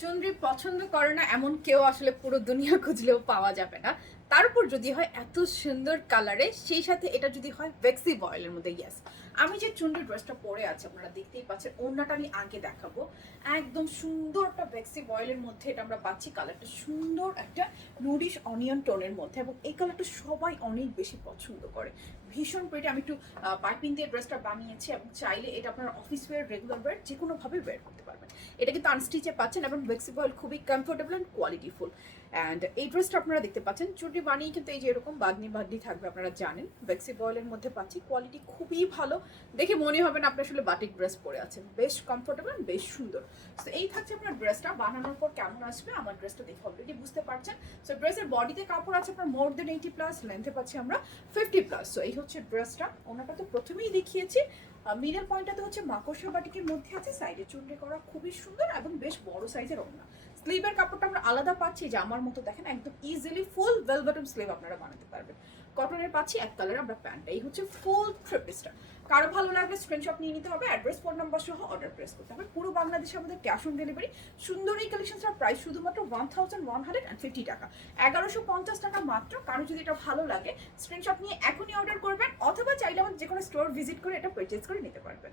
চুনরি পছন্দ করে না এমন কেউ আসলে পুরো দুনিয়া খুঁজলেও পাওয়া যাবে না। তার উপর যদি হয় এত সুন্দর কালারে, সেই সাথে এটা যদি হয় ভেক্সি বয়েলের মধ্যে। ইয়েস, আমি যে চুনরি ড্রেসটা পরে আছি আপনারা দেখতেই পাচ্ছেন, ওড়নাটা আমি আগে দেখাবো। একদম সুন্দর একটা ভেক্সি বয়েলের মধ্যে এটা আমরা পাচ্ছি। কালারটা সুন্দর একটা নুডিশ অনিয়ন টোনের মধ্যে, এবং এই কালারটা সবাই অনেক বেশি পছন্দ করে। ভীষণ প্রিটি। আমি একটু পাইপিং দিয়ে ড্রেসটা বানিয়েছি, এবং চাইলে এটা আপনার অফিস ওয়্যার, রেগুলার ওয়্যার যে কোনোভাবে ওয়্যার করতে পারবেন। এটা কিন্তু আনস্টিচে পাচ্ছেন, এবং ফ্লেক্সিবল, খুবই কমফোর্টেবল অ্যান্ড কোয়ালিটিফুল। অ্যান্ড এই ড্রেসটা আপনারা দেখতে পাচ্ছেন চুটি বানিয়ে কিন্তু এই যে এরকম বাগনি বাগনি থাকবে, আপনারা জানেন ফ্লেক্সিবলের মধ্যে পাচ্ছি। কোয়ালিটি খুবই ভালো, দেখে মনে হবে না আপনি আসলে বাটিক ড্রেস পরে আছেন। বেশ কমফোর্টেবল, বেশ সুন্দর। সো এই থাকছে আপনার ড্রেসটা। বানানোর পর কেমন আসবে আমার ড্রেসটা দেখে অলরেডি বুঝতে পারছেন। সো ড্রেসের বডিতে কাপড় আছে আপনার মোর দেন 80+, লেন্থে পাচ্ছি আমরা 50+। সো এই হচ্ছে ড্রেসটা। ওনাটা তো প্রথমেই দেখিয়েছি। মিডল পয়েন্টটাতে হচ্ছে মাকড়সা বাটিকের মধ্যে আছে, সাইডে চুনরি করা, খুবই সুন্দর এবং বেশ বড় সাইজের ওড়না। স্লিভের কাপড়টা আমরা আলাদা পাচ্ছি, যে আমার মতো দেখেন একদম ইজিলি ফুল ওয়েল বটম স্লিভ আপনারা বানাতে পারবেন। কটনের পাচ্ছি এক কালার আমরা প্যান্ট। এই হচ্ছে ফুল থ্রি পিসটা। কারো ভালো লাগলে স্ক্রিনশট নিয়ে নিতে হবে, অ্যাড্রেস, ফোন নাম্বার সহ অর্ডার প্রেস করতে হবে। পুরো বাংলাদেশে আমাদের ক্যাশ অন ডেলিভারি। সুন্দর এই কালেকশনটার প্রাইস শুধুমাত্র 1150 টাকা, 1150 টাকা মাত্র। কারো যদি এটা ভালো লাগে স্ক্রিনশট নিয়ে এখনই অর্ডার করবেন, অথবা চাইলে আমাদের যে কোনো স্টোর ভিজিট করে এটা পারচেজ করে নিতে পারবেন।